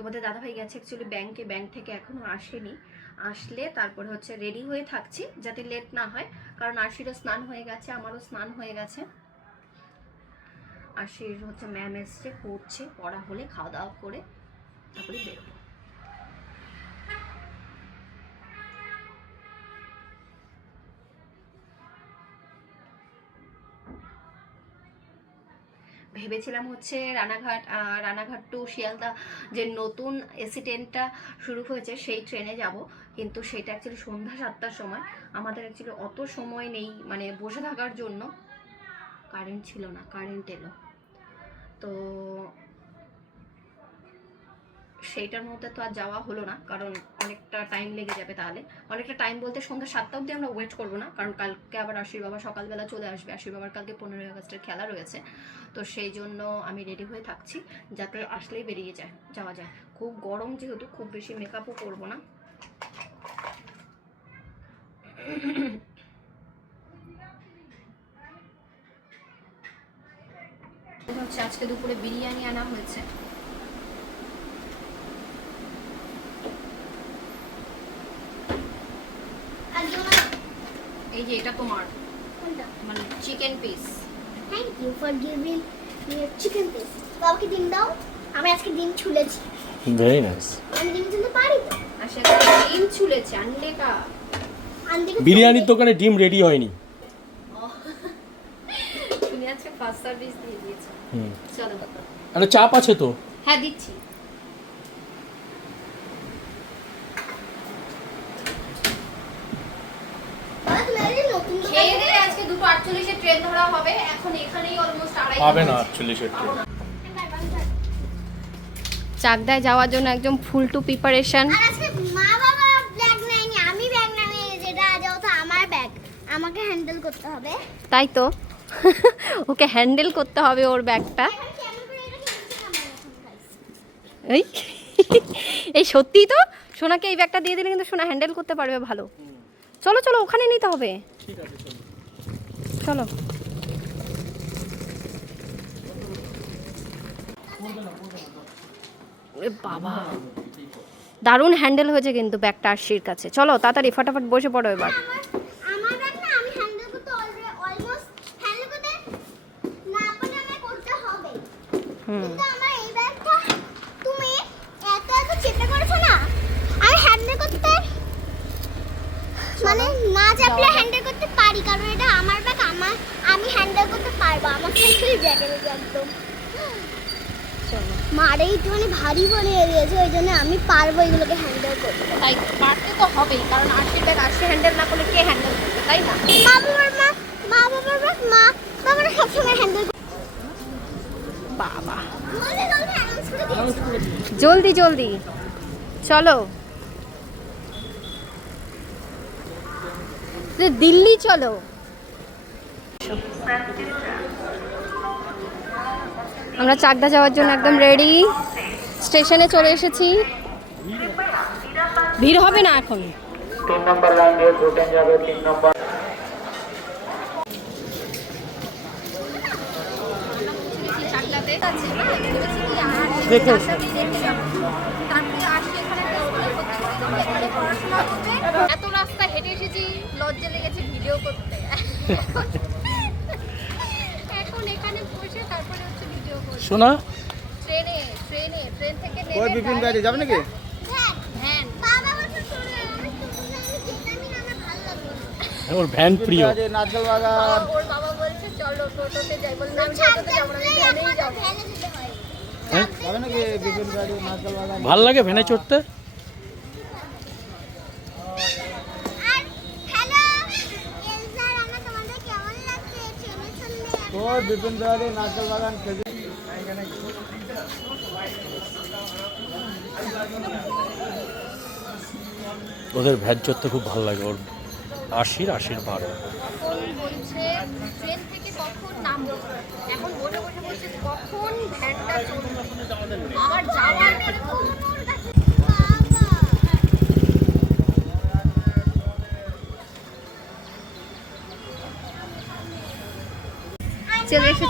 তোমাদের দাদাভাই গেছে অ্যাকচুয়ালি ব্যাংকে ব্যাংক থেকে এখনও আসেনি। আসলে তারপরে হচ্ছে রেডি হয়ে থাকছি যাতে লেট না হয়, কারণ আশিরও স্নান হয়ে গেছে, আমারও স্নান হয়ে গেছে। আশির হচ্ছে ম্যাম এসছে, পড়ছে, পড়া হলে খাওয়া দাওয়া করে তারপরে বেরোবো। ভেবেছিলাম হচ্ছে রানাঘাট রানাঘাট টু শিয়ালদা যে নতুন এসি ট্রেনটা শুরু হয়েছে সেই ট্রেনে যাব। কিন্তু সেটা অ্যাকচুয়ালি সন্ধ্যা সাতটার সময়। আমাদের অ্যাকচুয়ালি অত সময় নেই মানে বসে থাকার জন্য। কারেন্ট ছিল না কারেন্ট এলো। তো সেইটার মধ্যে তো আর যাওয়া হলো না, কারণ অনেকটা টাইম লেগে যাবে তাহলে। অনেকটা টাইম বলতে সন্ধ্যা সাতটা অবধি আমরা ওয়েট করব না, কারণ কালকে আবার আশির বাবা সকালবেলা চলে আসবে। আশির বাবার কালকে পনেরোই আগস্টের খেলা রয়েছে। তো সেই জন্য আমি রেডি হয়ে থাকছি, যাতে আসলেই বেরিয়ে যায়, যাওয়া যায়। খুব গরম যেহেতু, খুব বেশি মেকআপও করব না। হচ্ছে আজকে দুপুরে বিরিয়ানি আনা হয়েছে। এই যে এটা তোমার। মানে chicken piece thank you for giving me chicken piece বাবাকে ডিম দাও? আমি আজকে ডিম ছুলেছি। ভেরি নাইস আমি ডিম ছুলতে পারি তো? আর সেটা ডিম ছুলেছে আনলে কা? আন্টি বিরিয়ানির দোকানে ডিম রেডি হয়নি। তুমি আজকে ফার্স্ট সার্ভিস দিয়ে দিয়েছ। হুম। চলো। একটা চাপ আছে তো? হ্যাঁ দিচ্ছি বাবা তুমি আজকে নতুন খেয়ে দিয়ে আজকে দুটো আটচল্লিশে ট্রেন ধরা হবে। এখন এখানেই অলমোস্ট আড়াই পাবে না। চাকদায় যাওয়ার জন্য একদম ফুল টু প্রিপারেশন আর আজকে মা বাবা ব্যাগ নেয়নি আমি ব্যাগ নামিয়ে যেটা যেহেতু আমার ব্যাগ আমাকে হ্যান্ডেল করতে হবে। তাই তো। ওকে হ্যান্ডেল করতে হবে ওর ব্যাগটা? এই এই সত্যিই তো? সোনাকে এই ব্যাগটা দিয়ে দিলে কিন্তু সোনা হ্যান্ডেল করতে পারবে ভালো। চলো চলো ওখানে নিতে হবে। ঠিক আছে চলো। বাবা। দারুণ হ্যান্ডেল হয়েছে কিন্তু ব্যাগটা আরশির কাছে। চলো, তাড়াতাড়ি, ফটাফট বসে পড়ো এবার আমার আমার ব্যাগ না আমি হ্যান্ডেল করতে অলমোস্ট হ্যান্ডেল করতে না পারলে আমার করতে হবে হুম কিন্তু আমার এই ব্যাগটা তুমি এত এত চেপে করেছ না আমি হ্যান্ডেল করতে মানে না চাপলে হ্যান্ডেল করতে পারি কারণ এটা আমার ব্যাগ আমার আমি হ্যান্ডেল করতে পারব আমার সাইকেল ব্যাগের একদম। মারে একটুখানি ভারী বানিয়ে দিয়েছে ওই জন্য আমি পারব এগুলোকে হ্যান্ডেল করতে। তাই পারতে তো হবেই কারণ আশির ব্যাগ আশি হ্যান্ডেল না করলে কে হ্যান্ডেল করবে তাই না? মা বাবার মা মা বাবার মা বাবারা সবসময় হ্যান্ডেল বাবা। জলদি জলদি। চলো। দিল্লি চলো। আমরা চাকদা যাওয়ার জন্য একদম রেডি স্টেশনে চলে এসেছি। ভিড় হবে না এখন। তিন নম্বর লাইন দিয়ে ঘুটে যাবে তিন নম্বর। দেখো। এত রাস্তা হেঁটে এসেছি লজ্জা লেগেছে ভিডিও করতে এখন এখানে বসে তারপরে হচ্ছে ভিডিও করছি শোনা? ট্রেনে ট্রেনে ট্রেন থেকে ওই বিপিন গাড়ি যাবে নাকি? হ্যাঁ ভ্যান। বাবা বলছে চলে আমি চলে আমি যেতামই না আমার ভালো লাগল না। ওর ভ্যান প্রিয়। আছে নারকেল বাগান। ওর বাবা বলছে চলো টোটোতে যাই বললাম আমি টোটোতে যাব না ভ্যানেই এখন যাব। ভ্যানে যেতে হয়। হ্যাঁ? যাবে নাকি বিপিন বাগান? ভালো লাগে ভ্যানে চড়তে? বিপিন গাড়ি নারকেল বাগান খেজুর ওদের ভ্যান চড়তে খুব ভালো লাগে ওর আশির আশির বারো। চলে এসেছে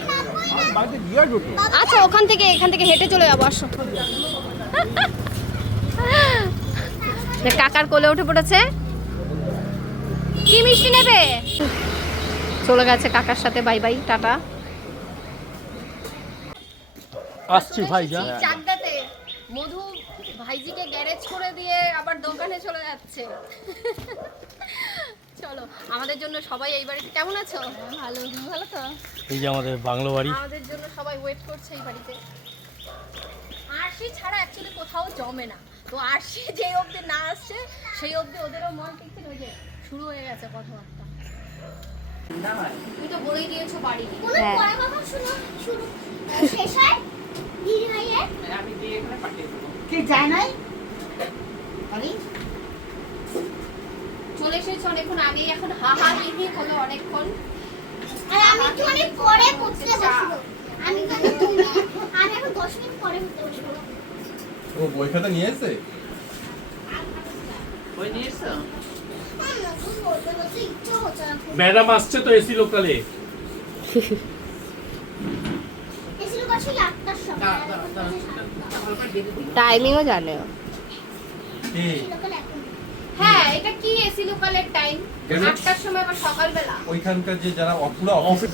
আচ্ছা ওখান থেকে এখান থেকে হেঁটে চলে যাব আসো। কাকার কোলে উঠে পড়েছে। কি মিষ্টি নেবে? চলে গেছে কাকার সাথে বাই বাই টাটা। আসছি ভাই যা। চাকদাতে মধু ভাইজিকে গ্যারেজ করে দিয়ে আবার দোকানে চলে যাচ্ছে। চলো আমাদের জন্য সবাই এই বাড়িতে কেমন আছো? ভালো তুমি ভালো তো? এই যে আমাদের বাংলো বাড়ি। আমাদের জন্য সবাই ওয়েট করছে এই বাড়িতে। আরশি ছাড়া অ্যাকচুয়ালি কোথাও জমে না। তো আরশি যে অবধি না আসছে সেই অবধি ওদেরও মন টিকতে ওই যে শুরু হয়ে গেছে কথাবার্তা। তুমি তো বলেই দিয়েছ বাড়ি। কোনো পড়া কখন শুনো শুরু শেষ হয়? দিদি ভাইয়ের? কি যায় নাই আমি চলে এসেছে অনেকক্ষণ আগে এখন হা হা হি হি হলো অনেকক্ষণ। আর আমি একটুখানি পরে পড়তে বসবো। আমি কিন্তু তুমি আমি এখন দশ মিনিট পরে পড়তে বসবো। ও বই খাতা নিয়ে এসে হ্যাঁ, নতুন বলতে বলতে ইচ্ছা হচ্ছে না খুব। ম্যাডাম আসছে তো এসি লোকালে। টাইমিংও জানে। হ্যাঁ এটা কি এসি লোকালের টাইম কেন? সময় আবার সকালবেলা? ওইখানকার যে যারা অ- পুরো অফিস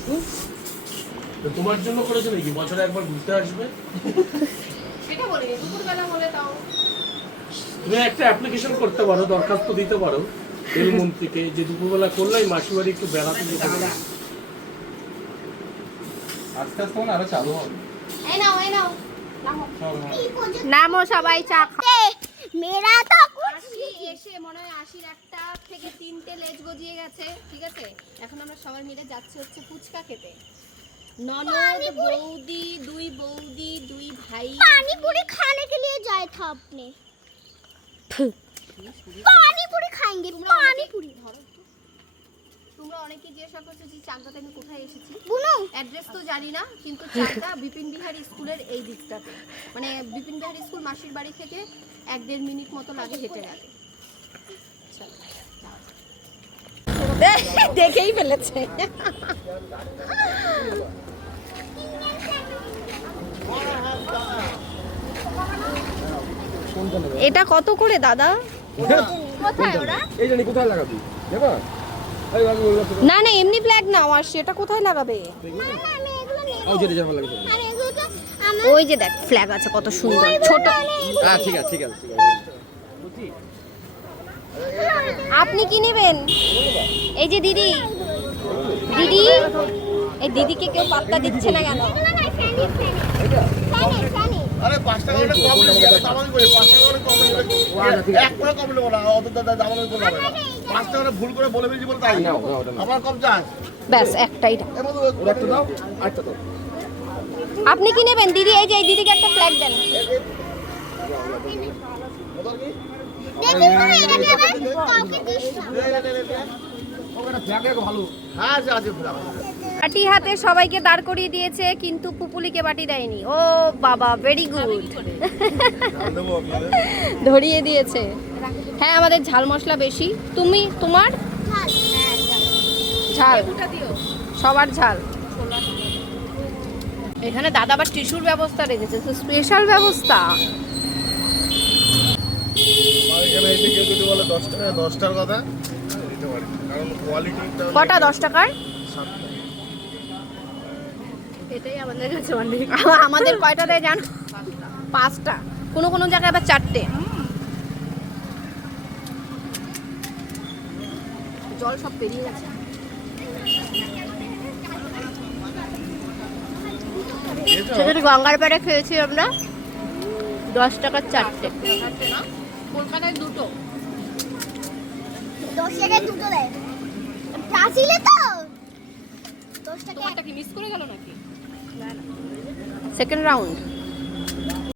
তো তোমার জন্য করেছে নাকি? বছরে একবার ঘুরতে আসবে? সেটা বলি দুপুরবেলা তাও তুমি একটা অ্যাপ্লিকেশন করতে পারো দরখাস্ত দিতে পারো রেলমন্ত্রীকে যে দুপুরবেলা করলে মাসি বাড়ি একটু বেড়াতে যেতে পারো। আস্তে মানে আরও চালু হবে। এই নাও এই নাও। নামো সবাই চা মেরা তো এসে মনে হয় আশির একটা থেকে তিনটে লেজ গজিয়ে গেছে ঠিক আছে? এখন আমরা সবাই মিলে যাচ্ছি হচ্ছে ফুচকা খেতে। ননদ বৌদি দুই বৌদি দুই ভাই। পানি পুরি খানে কে লিয়ে যায় থা আপনি? পানি পুরি খাएंगे পানি পুরি ধরো তোমরা অনেকে সব করছ যে চাকদাতে আমি কোথায় এসেছি। অ্যাড্রেস তো জানি না কিন্তু চাকদা বিপিন বিহারী স্কুলের এই দিকটাতে। মানে বিপিন বিহারী স্কুল মাসির বাড়ি থেকে এক দেড় মিনিট মতো লাগে হেঁটে। গেলে দেখেই ফেলেছে। এটা কত করে দাদা? না না এমনি ব্ল্যাক না আর সেটা কোথায় লাগাবে? ওই যে দেখ ফ্ল্যাগ আছে কত সুন্দর ছোট। হ্যাঁ ঠিক আছে ঠিক আছে ঠিক আছে। আপনি কি নেবেন? এই যে দিদি। দিদি এই দিদিকে কেউ পাত্তা দিচ্ছে না কেন? ব্যাস একটাই আপনি কি নেবেন? দিদি এই যে এই দিদিকে একটা ফ্ল্যাগ দেন দেখুন না এটা নেবেন কাউকে দিস না ওটা ফ্ল্যাগ ভালো হ্যাঁ আছে আছে ফুল আছে। বাটি হাতে সবাইকে দাঁড় করিয়ে দিয়েছে, কিন্তু পুপুলিকে বাটি দেয়নি। ও বাবা ভেরি গুড ধরিয়ে দিয়েছে। হ্যাঁ আমাদের ঝাল মশলা বেশি। তুমি, তোমার? ঝাল। সবার ঝাল। এখানে দাদা আবার টিস্যুর ব্যবস্থা রেখেছে। স্পেশাল ব্যবস্থা। আর এখানে এসে কেউ যদি বলে দশ টাকা দশটার কথা দিতে পারি। কারণ কোয়ালিটিটা কটা দশ টাকার এটাই আমাদের কাছে অনেক। আমাদের কয়টা দেয় জানো? পাঁচটা। কোনো কোনো জায়গায় আবার চারটে। জল সব পেরিয়ে গেছে। সেখানে গঙ্গার পাড়ে খেয়েছি আমরা। দশ টাকার চারটে। কলকাতায় দুটো। দশ টাকায় দুটো দেয়। ব্রাজিলে তো। দশ টাকা মিস করে গেল নাকি? Second round